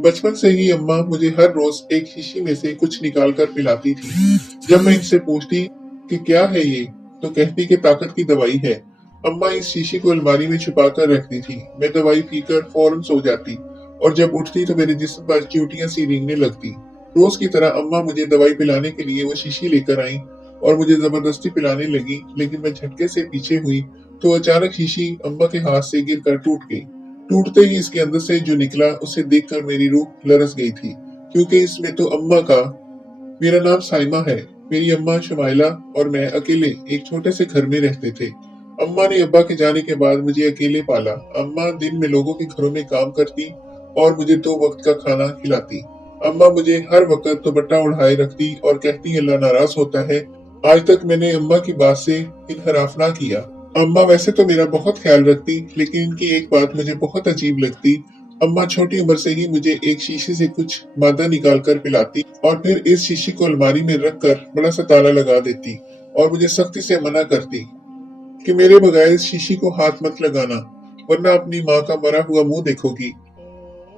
बचपन से ही अम्मा मुझे हर रोज एक शीशी में से कुछ निकाल कर पिलाती थी। जब मैं इनसे पूछती कि क्या है ये, तो कहती कि ताकत की दवाई है। अम्मा इस शीशी को अलमारी में छुपा कर रखती थी। मैं दवाई पीकर फौरन सो जाती और जब उठती तो मेरे जिस्म पर चींटियां सी रेंगने लगती। रोज की तरह अम्मा मुझे दवाई पिलाने के लिए वो शीशी लेकर आई और मुझे जबरदस्ती पिलाने लगी, लेकिन मैं झटके से पीछे हुई तो अचानक शीशी अम्मा के हाथ से गिरकर टूट गई। टूटते ही इसके अंदर से जो निकला उसे देखकर मेरी रूह लरस गई थी, क्योंकि इसमें तो अम्मा का मेरा नाम साइमा है। मेरी अम्मा शुमाइला और मैं अकेले एक छोटे से घर में रहते थे। अम्मा ने अब्बा के जाने के बाद मुझे अकेले पाला। अम्मा दिन में लोगों के घरों में काम करती और मुझे 2 वक्त का खाना खिलाती। अम्मा मुझे हर वक्त दुपट्टा उड़ाए रखती और कहती अल्लाह नाराज होता है। आज तक मैंने अम्मा की बात से इनहराफ ना किया। अम्मा वैसे तो मेरा बहुत ख्याल रखती, लेकिन इनकी एक बात मुझे बहुत अजीब लगती। अम्मा छोटी उम्र से ही मुझे एक शीशे से कुछ मादा निकाल कर पिलाती और फिर इस शीशी को अलमारी में रखकर बड़ा सा ताला लगा देती और मुझे सख्ती से मना करती कि मेरे बगैर इस शीशी को हाथ मत लगाना, वरना अपनी माँ का मरा हुआ मुंह देखोगी।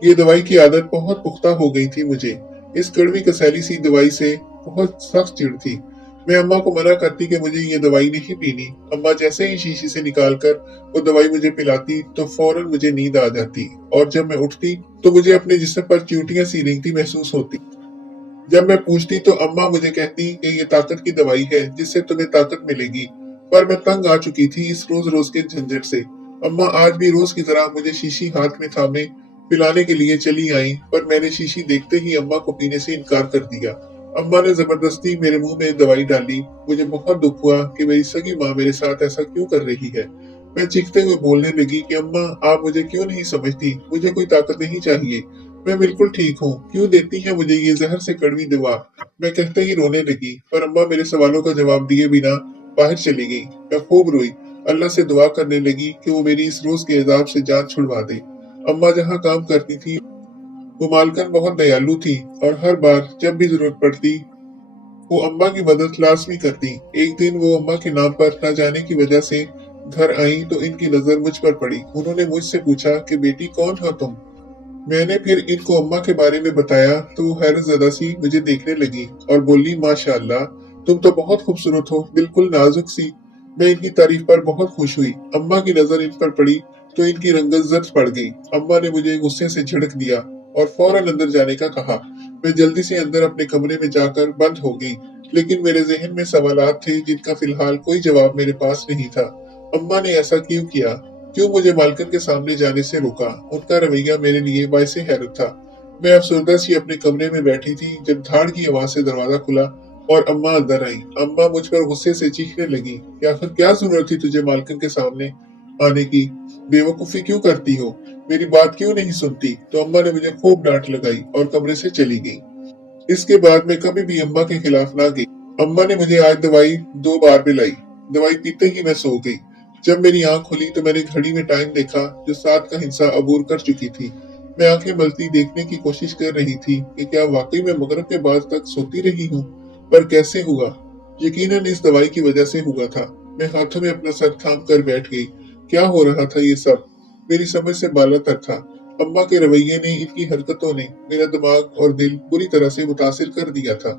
ये दवाई की आदत बहुत पुख्ता हो गई थी मुझे। इस कड़वी कसैली सी दवाई से बहुत सख्त चिढ़ थी। मैं अम्मा को मना करती कि मुझे ये दवाई नहीं पीनी। अम्मा जैसे ही शीशी से निकालकर वो दवाई मुझे पिलाती तो फौरन मुझे नींद आ जाती और जब मैं उठती तो मुझे अपने जिस्म पर चींटियां सी रेंगती महसूस होती। जब मैं पूछती तो अम्मा मुझे कहती कि ये ताकत की दवाई है जिससे तुम्हें ताकत मिलेगी, पर मैं तंग आ चुकी थी इस रोज रोज के झंझट से। अम्मा आज भी रोज की तरह मुझे शीशी हाथ में थामे पिलाने के लिए चली आई, पर मैंने शीशी देखते ही अम्मा को पीने से इनकार कर दिया। अम्मा ने जबरदस्ती मेरे मुंह में दवाई डाली। मुझे बहुत दुख हुआ कि मेरी सगी माँ मेरे साथ ऐसा क्यों कर रही है। मैं चीखते हुए बोलने लगी कि अम्मा आप मुझे क्यों नहीं समझती, मुझे कोई ताकत नहीं चाहिए, मैं बिल्कुल ठीक हूँ, क्यों देती है मुझे ये जहर से कड़वी दवा। मैं कहते ही रोने लगी, पर अम्मा मेरे सवालों का जवाब दिए बिना बाहर चली गई। मैं खूब रोई, अल्लाह से दुआ करने लगी कि वो मेरी इस रोज के अजाब से जान छुड़वा दे। अम्मा जहाँ काम करती थी वो मालकन बहुत दयालु थी और हर बार जब भी जरूरत पड़ती वो अम्मा की मदद लाजमी करती। एक दिन वो अम्मा के नाम पर न जाने की वजह से घर आई तो इनकी नजर मुझ पर पड़ी। उन्होंने मुझसे पूछा कि बेटी कौन हो तुम। मैंने फिर इनको अम्मा के बारे में बताया तो वो हैरत ज़दा सी मुझे देखने लगी और बोली माशाअल्लाह, तुम तो बहुत खूबसूरत हो, बिल्कुल नाजुक सी। मैं इनकी तारीफ पर बहुत खुश हुई। अम्मा की नजर इन पर पड़ी तो इनकी रंगत जर्द पड़ गई। अम्मा ने मुझे गुस्से से झिड़क दिया और फौरन अंदर जाने का कहा। मैं जल्दी से अंदर अपने कमरे में जाकर बंद हो गई, लेकिन मेरे जहन में सवालात थे जिनका फिलहाल कोई जवाब मेरे पास नहीं था। अम्मा ने ऐसा क्यों किया, क्यों मुझे मालकन के सामने जाने से रोका। उनका रवैया मेरे लिए बायसे हैरत था। मैं अफसरदा सी अपने कमरे में बैठी थी जब धाड़ की आवाज से दरवाजा खुला और अम्मा अंदर आई। अम्मा मुझ पर गुस्से से चीखने लगी कि आखिर क्या जरूरत थी तुझे मालकन के सामने आने की, बेवकूफी क्यों करती हो, मेरी बात क्यों नहीं सुनती। तो अम्मा ने मुझे खूब डांट लगाई और कमरे से चली गई। इसके बाद मैं कभी भी अम्मा के खिलाफ ना गई। अम्मा ने मुझे आज दवाई 2 बार पिलाई। दवाई पीते ही मैं सो गई। जब मेरी आंख खुली तो मैंने घड़ी में टाइम देखा जो 7 का हिस्सा अबूर कर चुकी थी। मैं आंखें मलती देखने की कोशिश कर रही थी कि क्या वाकई में मगरिब के बाद तक सोती रही हूँ, पर कैसे हुआ। यकीनन इस दवाई की वजह से हुआ था। मैं हाथों में अपना सर थाम कर बैठ गई। क्या हो रहा था ये सब, मेरी समझ से बालातर था। अम्मा के रवैये ने, इनकी हरकतों ने मेरा दिमाग और दिल बुरी तरह से मुतासिर कर दिया था।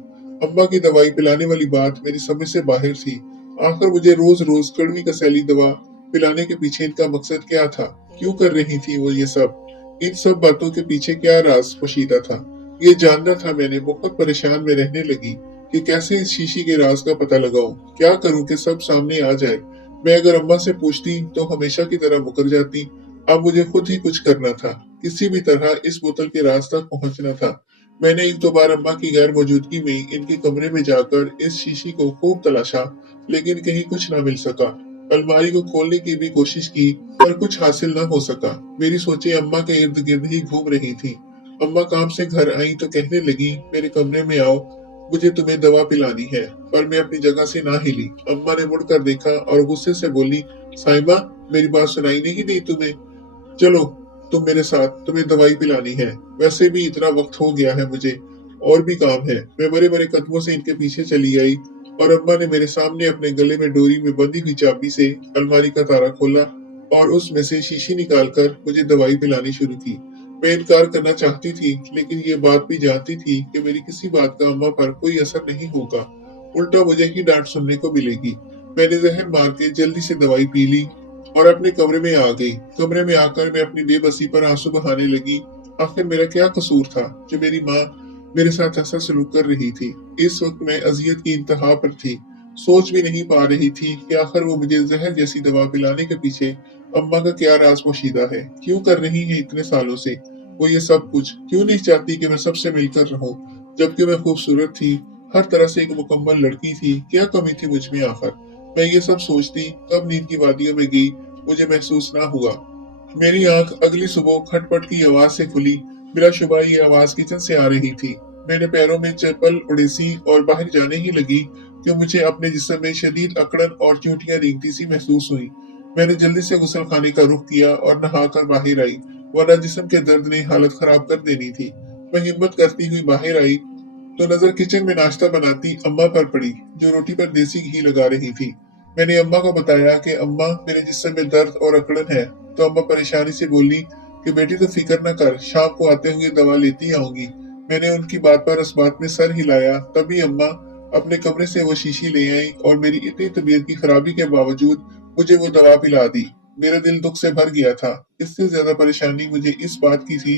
अम्मा की दवाई पिलाने वाली बात मेरी समझ से बाहर थी। आखिर मुझे रोज रोज कड़वी कसैली दवा पिलाने के पीछे इनका मकसद क्या था, क्यों कर रही थी वो ये सब। इन सब बातों के पीछे क्या राज पोशीदा था, ये जानना था। मैंने बहुत परेशान में रहने लगी कि कैसे इस शीशी के राज का पता लगाऊं, क्या करूं कि सब सामने आ जाए। मैं अगर अम्मा से पूछती तो हमेशा की तरह मुकर जाती। अब मुझे खुद ही कुछ करना था, किसी भी तरह इस बोतल के राज तक पहुंचना था। मैंने 1-2 बार अम्मा की गैर मौजूदगी में इनके कमरे में जाकर इस शीशी को खूब तलाशा, लेकिन कहीं कुछ न मिल सका। अलमारी को खोलने की भी कोशिश की, पर कुछ हासिल न हो सका। मेरी सोचें अम्मा के इर्द गिर्द ही घूम रही थी। अम्मा काम से घर आई तो कहने लगी, मेरे कमरे में आओ, मुझे तुम्हें दवा पिलानी है। पर मैं अपनी जगह से ना हिली। अम्मा ने मुड़कर देखा और गुस्से से बोली, साइमा, मेरी बात सुनाई नहीं दी तुम्हें? चलो तुम मेरे साथ, तुम्हें दवाई पिलानी है। वैसे भी इतना वक्त हो गया है मुझे, और भी काम है। मैं बड़े बड़े कदमों से इनके पीछे चली आई और अम्मा ने मेरे सामने अपने गले में डोरी में बंधी हुई चाबी से अलमारी का ताला खोला और उसमें से शीशी निकालकर मुझे दवाई पिलानी शुरू की। मैं इनकार करना चाहती थी, लेकिन ये बात भी जानती थी कि मेरी किसी बात का अम्मा पर कोई असर नहीं होगा, उल्टा मुझे ही डांट सुनने को मिलेगी। मैंने जहर मार के जल्दी से दवाई पी ली और अपने कमरे में आ गई। कमरे में आकर मैं अपनी बेबसी पर आंसू बहाने लगी। आखिर मेरा क्या कसूर था जो मेरी माँ मेरे साथ ऐसा सलूक कर रही थी। इस वक्त मैं अजियत की इंतहा पर थी। सोच भी नहीं पा रही थी कि आखिर वो मुझे जहर जैसी दवा पिलाने के पीछे अम्मा का क्या राज पोशीदा है। क्यों कर रही है इतने सालों से वो ये सब कुछ? क्यों नहीं चाहती कि मैं सबसे मिलकर रहूं, जबकि मैं खूबसूरत थी, हर तरह से एक मुकम्मल लड़की थी। क्या कमी थी मुझ में आखिर? मैं ये सब सोचती कब नींद की वादियों में गई मुझे महसूस ना हुआ। मेरी आंख अगली सुबह खटपट की आवाज से खुली। बिलाशुबा ये आवाज किचन से आ रही थी। मेरे पैरों में चप्पल उड़ेसी और बाहर जाने ही लगी कि मुझे अपने जिस्म में शदीद अकड़न और चूंटियां रेंगती सी महसूस हुई। मैंने जल्दी से गुसल खाने का रुख किया और नहाकर बाहर आई, वरना जिस्म के दर्द ने हालत खराब कर देनी थी। मैं हिम्मत करती हुई बाहर आई तो नजर किचन में नाश्ता बनाती अम्मा पर पड़ी, जो रोटी पर देसी घी लगा रही थी। मैंने अम्मा को बताया कि अम्मा मेरे जिस्म में दर्द और अकड़न है, तो अम्मा परेशानी से बोली कि बेटी तो फिक्र न कर, शाम को आते हुए दवा लेती आऊंगी। मैंने उनकी बात पर इस बात में सर हिलाया, तभी अम्मा अपने कमरे से वो शीशी ले आई और मेरी इतनी तबीयत की खराबी के बावजूद मुझे वो दवा पिला दी। मेरा दिल दुख से भर गया था। इससे ज्यादा परेशानी मुझे इस बात की थी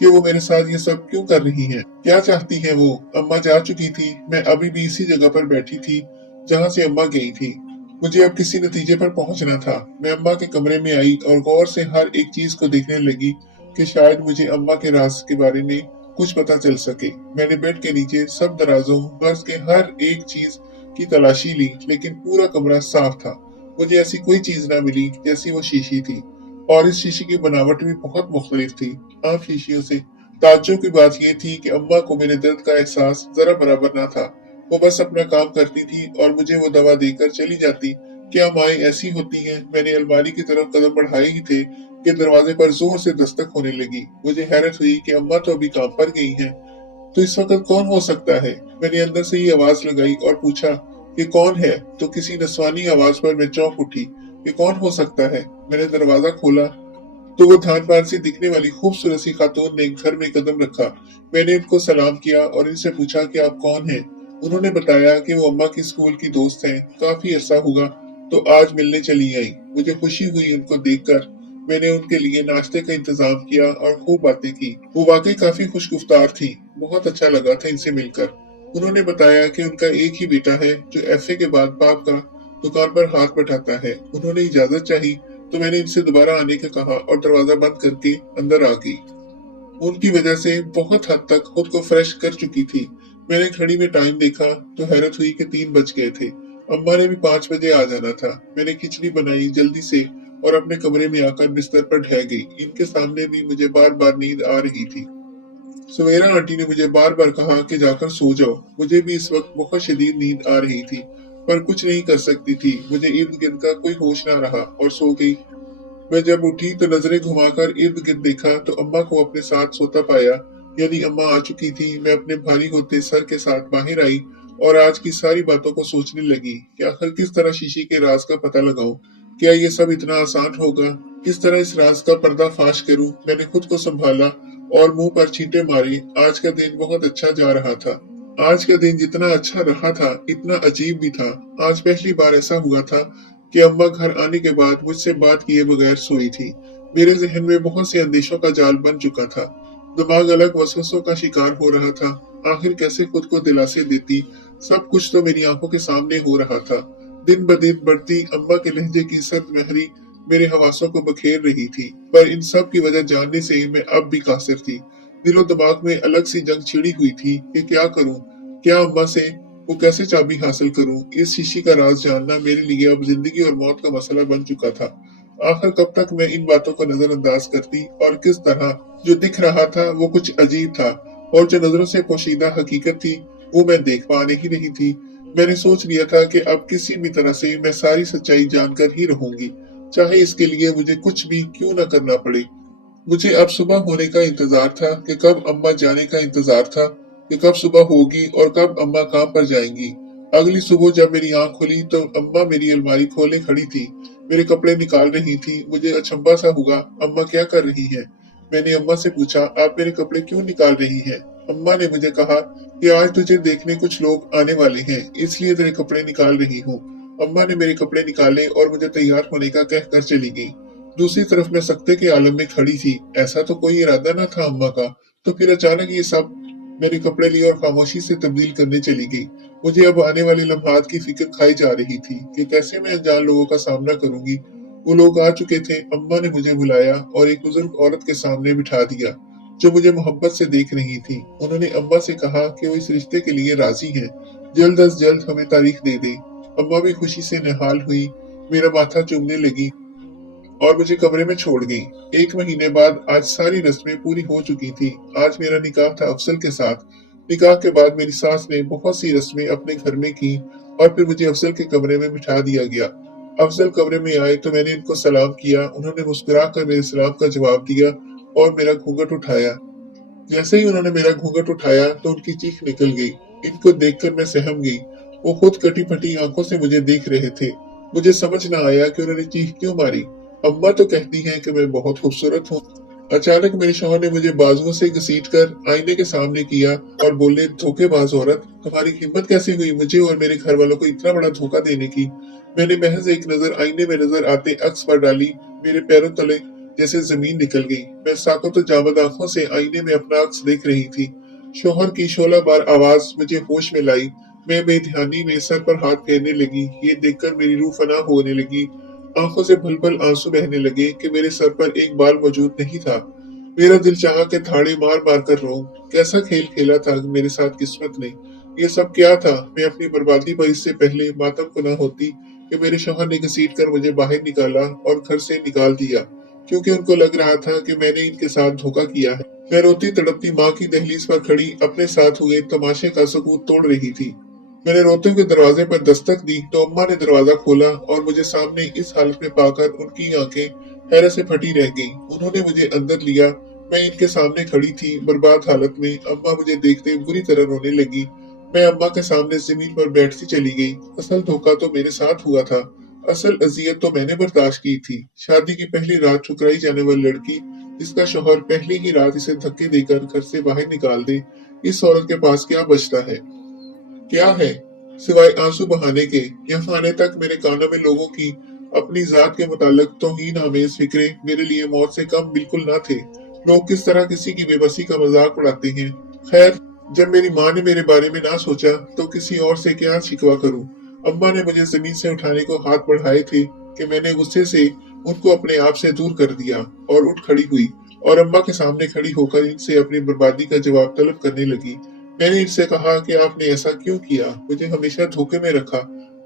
कि वो मेरे साथ ये सब क्यों कर रही हैं? क्या चाहती हैं वो? अम्मा जा चुकी थी, मैं अभी भी इसी जगह पर बैठी थी जहाँ से अम्मा गई थी। मुझे अब किसी नतीजे पर पहुंचना था। मैं अम्मा के कमरे में आई और गौर से हर एक चीज को देखने लगी कि शायद मुझे अम्मा के राज के बारे में कुछ पता चल सके। मैंने बेड के नीचे सब दराजों बर्स के हर एक चीज की तलाशी ली, लेकिन पूरा कमरा साफ था। मुझे ऐसी कोई चीज ना मिली जैसी वो शीशी थी, और इस शीशी की बनावट भी बहुत मुख्तलिफ थी आम शीशियों से। ताज्जुब की बात यह थी कि अम्मा को मेरे दर्द का एहसास जरा बराबर ना था। वो बस अपना काम करती थी और मुझे वो दवा देकर चली जाती। क्या माएँ ऐसी होती हैं? मैंने अलमारी की तरफ कदम बढ़ाए ही थे कि दरवाजे पर जोर से दस्तक होने लगी। मुझे हैरत हुई कि अम्मा तो अभी काम पर गई हैं, तो इस वक्त कौन हो सकता है? मैंने अंदर से ही आवाज लगाई और पूछा कि कौन है, तो किसी नस्वानी आवाज पर मैं चौंक उठी कि कौन हो सकता है। मैंने दरवाजा खोला तो वो धान पान से दिखने वाली खूबसूरत सी खातून ने घर में कदम रखा। मैंने उनको सलाम किया और इनसे पूछा कि आप कौन हैं। उन्होंने बताया कि वो अम्मा की स्कूल की दोस्त हैं, काफी अरसा हुआ तो आज मिलने चली आई। मुझे खुशी हुई उनको देखकर। मैंने उनके लिए नाश्ते का इंतजाम किया और खूब बातें की। वो वाकई काफी खुशगुफ्तार थी। बहुत अच्छा लगा था इनसे मिलकर। उन्होंने बताया कि उनका एक ही बेटा है जो एफए के बाद बाप का दुकान पर हाथ बटाता है। उन्होंने इजाजत चाही तो मैंने इनसे दोबारा आने का कहा और दरवाजा बंद करके अंदर आ गई। उनकी वजह से बहुत हद तक खुद को फ्रेश कर चुकी थी। मैंने घड़ी में टाइम देखा तो हैरत हुई कि 3 बज गए थे। अम्मा ने भी 5 बजे आ जाना था। मैंने खिचड़ी बनाई जल्दी से और अपने कमरे में आकर बिस्तर पर ढह गई। इनके सामने भी मुझे बार बार नींद आ रही थी। सवेरा आंटी ने मुझे बार बार कहा कि जाकर सो जाओ। मुझे भी इस वक्त बहुत शदीद नींद आ रही थी, पर कुछ नहीं कर सकती थी। मुझे इर्द गिर्द का कोई होश ना रहा और सो गई। मैं जब उठी तो नजरें घुमाकर इर्द गिर्द देखा तो अम्मा को अपने साथ सोता पाया, यानी अम्मा आ चुकी थी। मैं अपने भारी होते सर के साथ बाहर आई और आज की सारी बातों को सोचने लगी कि आखिर किस तरह शीशी के राज का पता लगाऊं। क्या ये सब इतना आसान होगा? किस तरह इस राज का पर्दा फाश करूं? मैंने खुद को संभाला और मुंह पर छींटे मारी। आज का दिन बहुत अच्छा जा रहा था। आज का दिन जितना अच्छा रहा था इतना अजीब भी था। आज पहली बार ऐसा हुआ था कि अम्मा घर आने के बाद मुझसे बात किए बगैर सोई थी। मेरे जहन में बहुत से अंदेशों का जाल बन चुका था। दिमाग अलग वसवसों का शिकार हो रहा था। आखिर कैसे खुद को दिलासे देती? सब कुछ तो मेरी आंखों के सामने हो रहा था। दिन ब दिन बढ़ती अम्मा के लहजे की सर्द महरी मेरे हवासों को बखेर रही थी, पर इन सब की वजह जानने से मैं अब भी कासिर थी। दिलो दिमाग में अलग सी जंग छिड़ी हुई थी कि क्या करूं, क्या अम्मा से वो कैसे चाबी हासिल करूं। इस शीशी का राज जानना मेरे लिए अब जिंदगी और मौत का मसला बन चुका था। आखिर कब तक मैं इन बातों को नजरअंदाज करती और किस तरह? जो दिख रहा था वो कुछ अजीब था, और जो नजरों से पोशीदा हकीकत थी वो मैं देख पा ही नहीं थी। मैंने सोच लिया था कि अब किसी भी तरह से मैं सारी सच्चाई जानकर ही रहूंगी, चाहे इसके लिए मुझे कुछ भी क्यों न करना पड़े। मुझे अब सुबह होने का इंतजार था कि कब अम्मा जाने का इंतजार था कि कब सुबह होगी और कब अम्मा काम पर जाएंगी। अगली सुबह जब मेरी आंख खुली तो अम्मा मेरी अलमारी खोले खड़ी थी, मेरे कपड़े निकाल रही थी। मुझे अचंभा सा हुआ, अम्मा क्या कर रही है? मैंने अम्मा से पूछा, आप मेरे कपड़े क्यों निकाल रही हैं? अम्मा ने मुझे कहा कि आज तुझे देखने कुछ लोग आने वाले हैं, इसलिए तेरे कपड़े निकाल रही हूँ। अम्मा ने मेरे कपड़े निकाले और मुझे तैयार होने का कहकर चली गई। दूसरी तरफ मैं सख्ते के आलम में खड़ी थी। ऐसा तो कोई इरादा न था अम्मा का, तो फिर अचानक ये सब मेरे कपड़े लिए और खामोशी से तब्दील करने चली गई। मुझे अब आने वाले लम्हात की फिक्र खाई जा रही थी कि कैसे मैं अनजान लोगों का सामना करूंगी। वो लोग आ चुके थे। अम्मा ने मुझे बुलाया और एक बुजुर्ग औरत के सामने बिठा दिया जो मुझे मोहब्बत से देख रही थी। उन्होंने अम्मा से कहा कि वो इस रिश्ते के लिए राजी है, जल्द अज जल्द हमें तारीख दे दे। अम्मा भी खुशी से निहाल हुई, मेरा माथा चूमने लगी और मुझे कमरे में छोड़ गई। 1 महीने बाद आज सारी रस्में पूरी हो चुकी थी। आज मेरा निकाह था अफजल के साथ। निकाह के बाद मेरी सास ने बहुत सी रस्में अपने घर में की और फिर मुझे अफजल के कमरे में बिठा दिया गया। अफजल कमरे में आए तो मैंने इनको सलाम किया। उन्होंने मुस्कुरा कर मेरे सलाम का जवाब दिया और मेरा घूंघट उठाया। जैसे ही उन्होंने मेरा घूंघट उठाया तो उनकी चीख निकल गई। इनको देखकर मैं सहम गई। वो खुद कटी फटी आंखों से मुझे देख रहे थे। मुझे समझ न आया कि उन्होंने चीख क्यों मारी। अम्मा तो कहती हैं कि मैं बहुत खूबसूरत हूँ। अचानक मेरे शौहर ने मुझे बाजुओं से घसीटकर आईने के सामने किया और बोले, धोखेबाज औरत, तुम्हारी हिम्मत कैसे हुई मुझे और मेरे घर वालों को इतना बड़ा धोखा देने की? मैंने महज एक नजर आईने में नजर आते अक्स पर डाली। मेरे पैरों तले जैसे जमीन निकल गई। मैं साकों तो जामद आंखों से आईने में अपना अक्स देख रही थी। शौहर की 16 बार आवाज मुझे होश में लाई। मैं बेध्यानी में सर पर हाथ फेरने लगी। ये देखकर मेरी रूह फना होने लगी। आंखों से भल-भल आंसू बहने लगे कि मेरे सर पर एक बाल मौजूद नहीं था। मेरा दिल चाहा कि थाड़े मार मार कर रोऊं। कैसा खेल खेला था मेरे साथ किस्मत ने। ये सब क्या था? मैं अपनी बर्बादी पर इससे पहले मातम को न होती कि मेरे शौहर ने घसीट कर मुझे बाहर निकाला और घर से निकाल दिया, क्योंकि उनको लग रहा था कि मैंने इनके साथ धोखा किया है। मैं रोती तड़पती माँ की दहलीज पर खड़ी अपने साथ हुए तमाशे का सकूत तोड़ रही थी। मैंने रोते हुए दरवाजे पर दस्तक दी तो अम्मा ने दरवाजा खोला और मुझे सामने इस हालत में पाकर उनकी आंखें हैरत से फटी रह गईं। उन्होंने मुझे अंदर लिया। मैं इनके सामने खड़ी थी बर्बाद हालत में। अम्मा मुझे देखते बुरी तरह रोने लगी। मैं अम्मा के सामने जमीन पर बैठती चली गई। असल धोखा तो मेरे साथ हुआ था। असल अजियत तो मैंने बर्दाश्त की थी। शादी की पहली रात ठुकराई जाने वाली लड़की जिसका शौहर पहली ही रात इसे धक्के देकर घर से बाहर निकाल दे, इस औरत के पास क्या बचता है? क्या है सिवाय आंसू बहाने के? यहाँ आने तक मेरे कानों में लोगों की अपनी जात के मुतालिक तौहीन आमेज फिक्रे मेरे लिए मौत से कम बिल्कुल न थे। लोग किस तरह किसी की बेबसी का मजाक उड़ाते हैं। खैर, जब मेरी माँ ने मेरे बारे में ना सोचा तो किसी और से क्या शिकवा करूं। अम्मा ने मुझे जमीन से उठाने को हाथ बढ़ाए थे कि मैंने गुस्से से उनको अपने आप से दूर कर दिया और उठ खड़ी हुई और अम्मा के सामने खड़ी होकर इनसे अपनी बर्बादी का जवाब तलब करने लगी। मैंने इनसे कहा कि आपने ऐसा क्यों किया? मुझे हमेशा धोखे में रखा।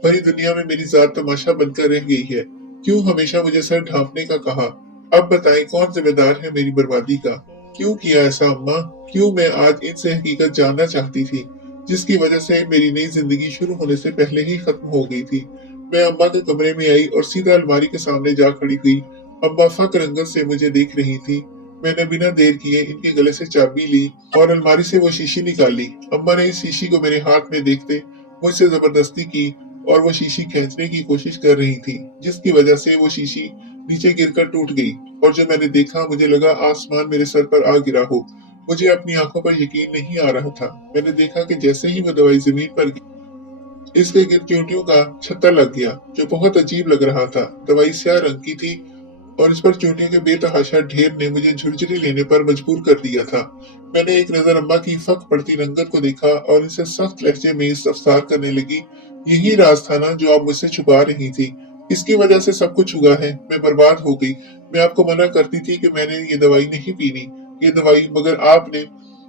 भरी दुनिया में मेरी जात तमाशा बनकर रह गई है। क्यों हमेशा मुझे सर ढांपने का कहा? अब बताएं कौन जिम्मेदार है मेरी बर्बादी का? क्यों किया ऐसा अम्मा? क्यों मैं आज इनसे हकीकत जानना चाहती थी जिसकी वजह से मेरी नई जिंदगी शुरू होने से पहले ही खत्म हो गई थी। मैं अम्मा के कमरे में आई और सीधा अलमारी के सामने जा खड़ी हुई। अम्मा फक रंगत से मुझे देख रही थी। मैंने बिना देर किए इनके गले से चाबी ली और अलमारी से वो शीशी निकाली। अम्मा ने इस शीशी को मेरे हाथ में देखते मुझसे जबरदस्ती की और वो शीशी खींचने की कोशिश कर रही थी, जिसकी वजह से वो शीशी नीचे गिरकर टूट गई और जब मैंने देखा मुझे लगा आसमान मेरे सर पर आ गिरा हो। मुझे अपनी आंखों पर यकीन नहीं आ रहा था। मैंने देखा कि जैसे ही वो दवाई जमीन पर गिरी, इसके गिर चोटियों का छत्ता लग गया जो बहुत अजीब लग रहा था। दवाई स्याह रंग की थी और इस पर चोटियों के बेतहाशा ढेर ने मुझे झुरझुरी लेने पर मजबूर कर दिया था। मैंने एक नजर अम्मा की फक पड़ती रंगत को देखा और इनसे सख्त लहजे में इस्तफसार करने लगी। यही राज था ना जो आप मुझसे छुपा रही थी। इसकी वजह से सब कुछ हुआ है। मैं बर्बाद हो गई। मैं आपको मना करती थी कि मैंने ये दवाई नहीं पीनी, ये दवाई, मगर आपने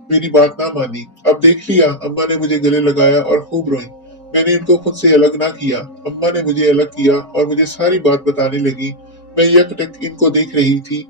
मेरी बात ना मानी। अब देख लिया। अम्मा ने मुझे गले लगाया और खूब रोई। मैंने इनको खुद से अलग ना किया। अम्मा ने मुझे अलग किया और मुझे सारी बात बताने लगी। मैं यकटक इनको देख रही थी।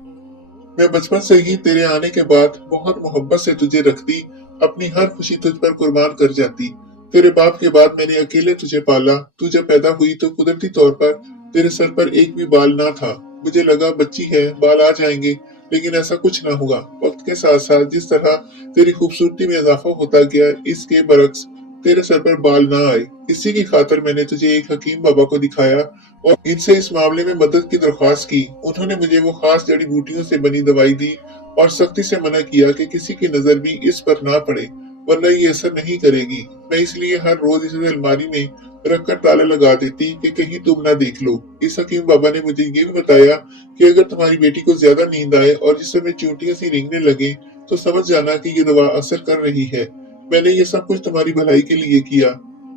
मैं बचपन से ही तेरे आने के बाद बहुत मोहब्बत से तुझे रखती, अपनी हर खुशी तुझ पर कुर्बान कर जाती। तेरे बाप के बाद मैंने अकेले तुझे पाला। तू जब पैदा हुई तो कुदरती तौर पर तेरे सर पर एक भी बाल ना था। मुझे लगा बच्ची है, बाल आ जाएंगे, लेकिन ऐसा कुछ ना हुआ। वक्त के साथ साथ जिस तरह तेरी खूबसूरती में इजाफा होता गया, इसके बरक्स तेरे सर पर बाल ना आए। इसी की खातिर मैंने तुझे एक हकीम बाबा को दिखाया और इनसे इस मामले में मदद की दरख्वास्त की। उन्होंने मुझे वो खास जड़ी बूटियों से बनी दवाई दी और सख्ती से मना किया कि किसी की नजर भी इस पर ना पड़े, वरना ये असर नहीं करेगी। मैं इसलिए हर रोज इसे अलमारी में रखकर ताला लगा देती कि कहीं तुम ना देख लो। इस हकीम बाबा ने मुझे ये भी बताया कि अगर तुम्हारी बेटी को ज्यादा नींद आए और जिसमें में चोटियां सी रेंगने लगे तो समझ जाना कि ये दवा असर कर रही है। मैंने ये सब कुछ तुम्हारी भलाई के लिए किया।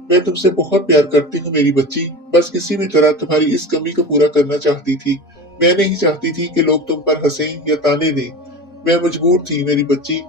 मैं तुमसे बहुत प्यार करती हूँ मेरी बच्ची। बस किसी भी तरह तुम्हारी इस कमी को पूरा करना चाहती थी। मैं नहीं चाहती थी कि लोग तुम पर हंसें या ताने दें। मैं मजबूर थी मेरी बच्ची।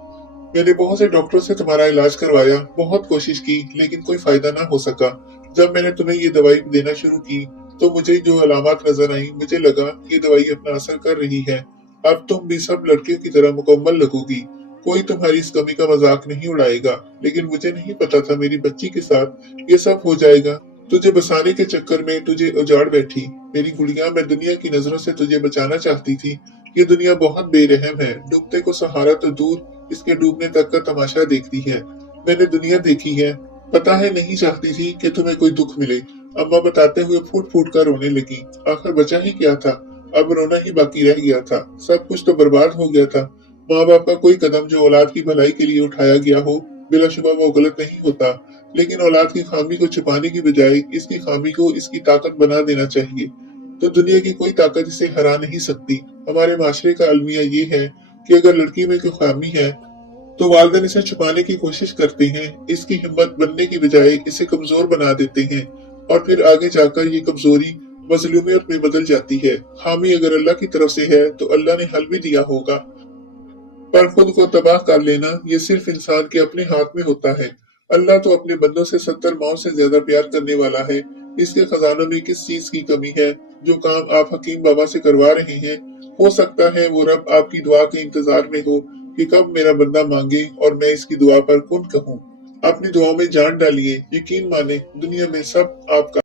मैंने बहुत से डॉक्टरों से तुम्हारा इलाज करवाया, बहुत कोशिश की, लेकिन कोई फायदा ना हो सका। जब मैंने तुम्हें ये दवाई देना शुरू की तो मुझे जो अलामत नजर आई, मुझे लगा ये दवाई अपना असर कर रही है। अब तुम भी सब लड़कियों की तरह मुकम्मल लगोगी। कोई तुम्हारी इस कमी का मजाक नहीं उड़ाएगा। लेकिन मुझे नहीं पता था मेरी बच्ची के साथ ये सब हो जाएगा। तुझे बसाने के चक्कर में तुझे उजाड़ बैठी। मेरी गुड़िया, मैं दुनिया की नजरों से तुझे बचाना चाहती थी। ये दुनिया बहुत बेरहम है। डूबते को सहारा तो दूर, इसके डूबने तक का तमाशा देखती है। मैंने दुनिया देखी है। पता है नहीं चाहती थी कि तुम्हें कोई दुख मिले। अम्मा बताते हुए फूट फूट कर रोने लगी। आखिर बचा ही क्या था, अब रोना ही बाकी रह गया था। सब कुछ तो बर्बाद हो गया था। माँ बाप का कोई कदम जो औलाद की भलाई के लिए उठाया गया हो, बिलाशुबा वो गलत नहीं होता, लेकिन औलाद की खामी को छुपाने की बजाय इसकी खामी को इसकी ताकत बना देना चाहिए। तो दुनिया की कोई ताकत इसे हरा नहीं सकती। हमारे माशरे का अलमिया ये है कि अगर लड़की में कोई खामी है तो वालिदैन इसे छुपाने की कोशिश करते हैं। इसकी हिम्मत बनने की बजाय इसे कमजोर बना देते हैं, और फिर आगे जाकर ये कमजोरी मजलूमियत में बदल जाती है। खामी अगर अल्लाह की तरफ से है तो अल्लाह ने हल भी दिया होगा, पर खुद को तबाह कर लेना ये सिर्फ इंसान के अपने हाथ में होता है। अल्लाह तो अपने बंदों से 70 माओं से ज्यादा प्यार करने वाला है। इसके खजानों में किस चीज की कमी है? जो काम आप हकीम बाबा से करवा रहे हैं, हो सकता है वो रब आपकी दुआ के इंतजार में हो कि कब मेरा बंदा मांगे और मैं इसकी दुआ पर कुन कहूँ। अपनी दुआओं में जान डालिए। यकीन माने दुनिया में सब आपका